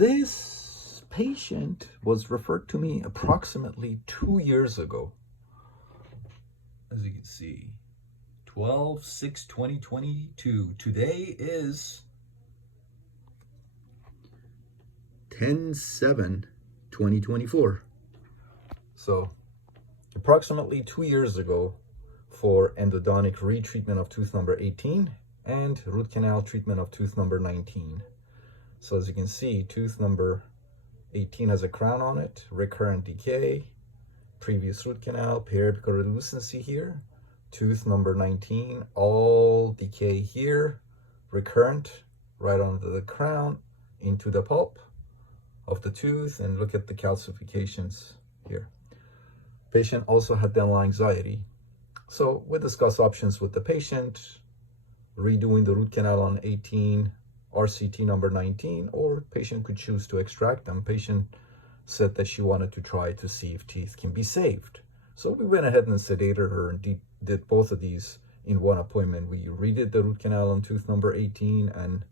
This patient was referred to me approximately 2 years ago. As you can see, 12/6/2022. Today is 10/7/2024. So approximately 2 years ago for endodontic retreatment of tooth number 18 and root canal treatment of tooth number 19. So as you can see, tooth number 18 has a crown on it, recurrent decay, previous root canal, periapical relucency here. Tooth number 19, all decay here, recurrent, right under the crown, into the pulp of the tooth, and look at the calcifications here. Patient also had dental anxiety. So we discuss options with the patient, redoing the root canal on 18, RCT number 19, or patient could choose to extract them. Patient said that she wanted to try to see if teeth can be saved. So we went ahead and sedated her and did both of these in one appointment. We redid the root canal on tooth number 18 and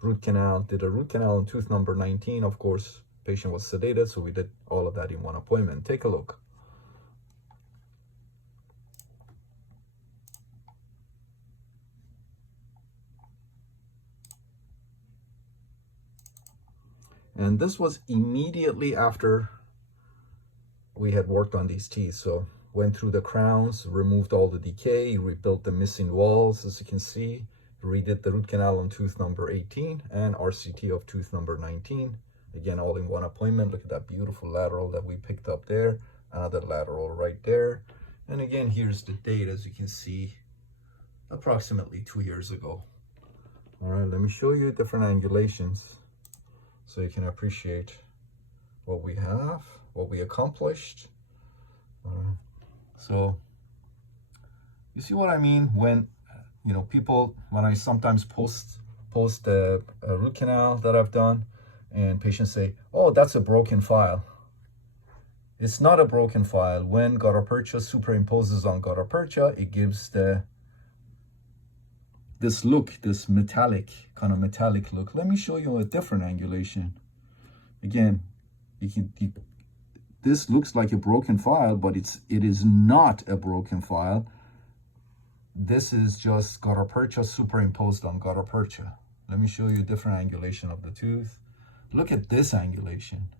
did a root canal on tooth number 19. Of course, patient was sedated, so we did all of that in one appointment. Take a look. And this was immediately after we had worked on these teeth. So went through the crowns, removed all the decay, rebuilt the missing walls, as you can see, redid the root canal on tooth number 18 and RCT of tooth number 19. Again, all in one appointment. Look at that beautiful lateral that we picked up there, another lateral right there. And again, here's the date, as you can see, approximately 2 years ago. All right, let me show you different angulations so you can appreciate what we have, what we accomplished. All right. So you see what I mean when, you know, people, when I sometimes post a root canal that I've done, and patients say, oh, that's a broken file. It's not a broken file. When gutta percha superimposes on gutta percha, it gives this look, this metallic, kind of metallic look. Let me show you a different angulation. Again, this looks like a broken file, but it is not a broken file. This is just gutta percha superimposed on gutta percha. Let me show you a different angulation of the tooth. Look at this angulation.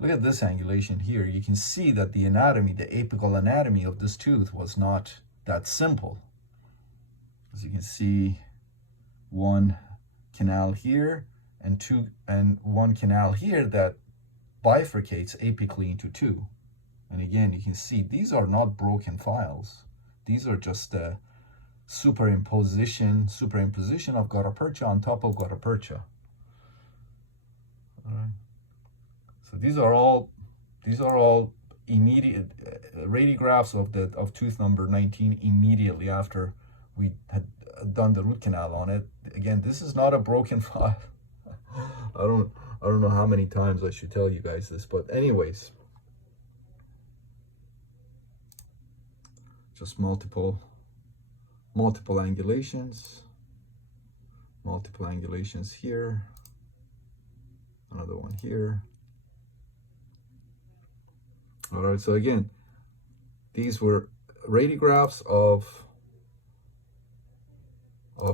Look at this angulation here. You can see that the anatomy, the apical anatomy of this tooth was not that simple. As you can see, one canal here and one canal here that bifurcates apically into two. And again, you can see these are not broken files. These are just a superimposition of gutta percha on top of gutta percha. All right. So these are all immediate radiographs of tooth number 19 immediately after we had done the root canal on it. Again, this is not a broken file. I don't know how many times I should tell you guys this, but anyways, just multiple angulations here, another one here. All right, so again, these were radiographs of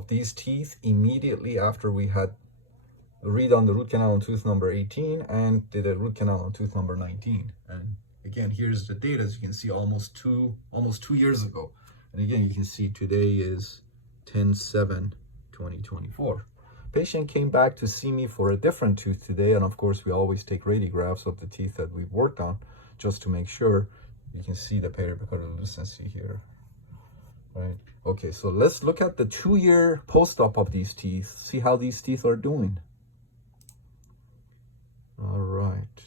these teeth immediately after we had redone the root canal on tooth number 18 and did a root canal on tooth number 19. And again, here's the date, as you can see, almost two years ago. And again, you can see today is 10/7/2024. Patient came back to see me for a different tooth today, and of course we always take radiographs of the teeth that we've worked on just to make sure. You can see the periapical relucency here, right? Okay, so let's look at the 2-year post-op of these teeth, see how these teeth are doing. All right,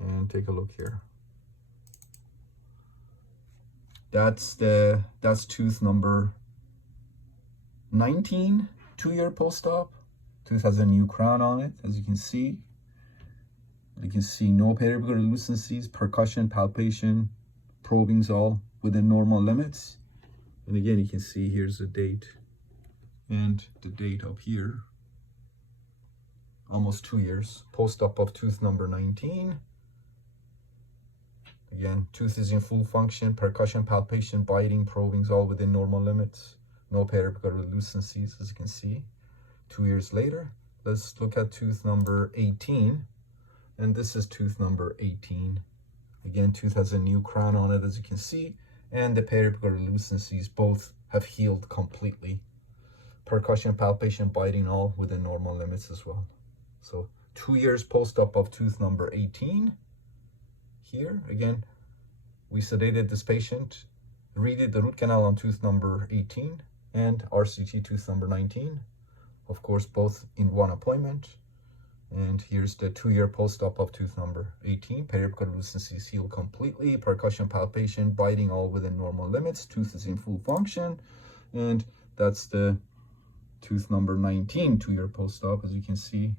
and take a look here. That's tooth number 19, 2-year post-op. Tooth has a new crown on it, as you can see. You can see no periapical relucencies, percussion, palpation, probing's all within normal limits. And again, you can see here's the date and the date up here. almost 2 years, post-op of tooth number 19. Again, tooth is in full function, percussion, palpation, biting, probing, all within normal limits. No periapical lucencies, as you can see. 2 years later, let's look at tooth number 18. And this is tooth number 18. Again, tooth has a new crown on it, as you can see. And the periapical lucencies both have healed completely. Percussion, palpation, biting, all within normal limits as well. So 2 years post-op of tooth number 18. Here, again, we sedated this patient, redid the root canal on tooth number 18 and RCT tooth number 19. Of course, both in one appointment. And here's the 2-year post-op of tooth number 18. Periapical lucencies healed completely. Percussion, palpation, biting, all within normal limits. Tooth is in full function. And that's the tooth number 19, 2-year post-op, as you can see.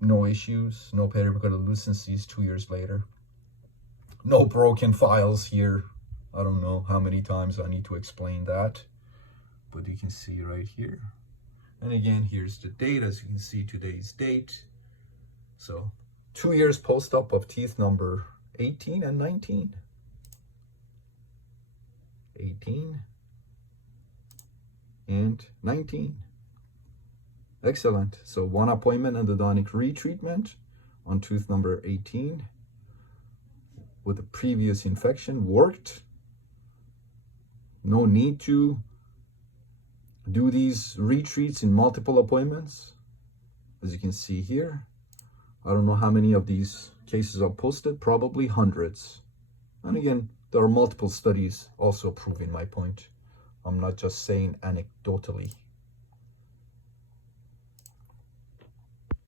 No issues, no periapical lucencies 2 years later. No broken files here. I don't know how many times I need to explain that, but you can see right here. And again, here's the date, as you can see, today's date. So 2 years post-op of teeth number 18 and 19. 18 and 19. Excellent. So 1 appointment endodontic retreatment on tooth number 18 with a previous infection worked. No need to do these retreats in multiple appointments. As you can see here, I don't know how many of these cases are posted, probably hundreds. And again, there are multiple studies also proving my point. I'm not just saying anecdotally.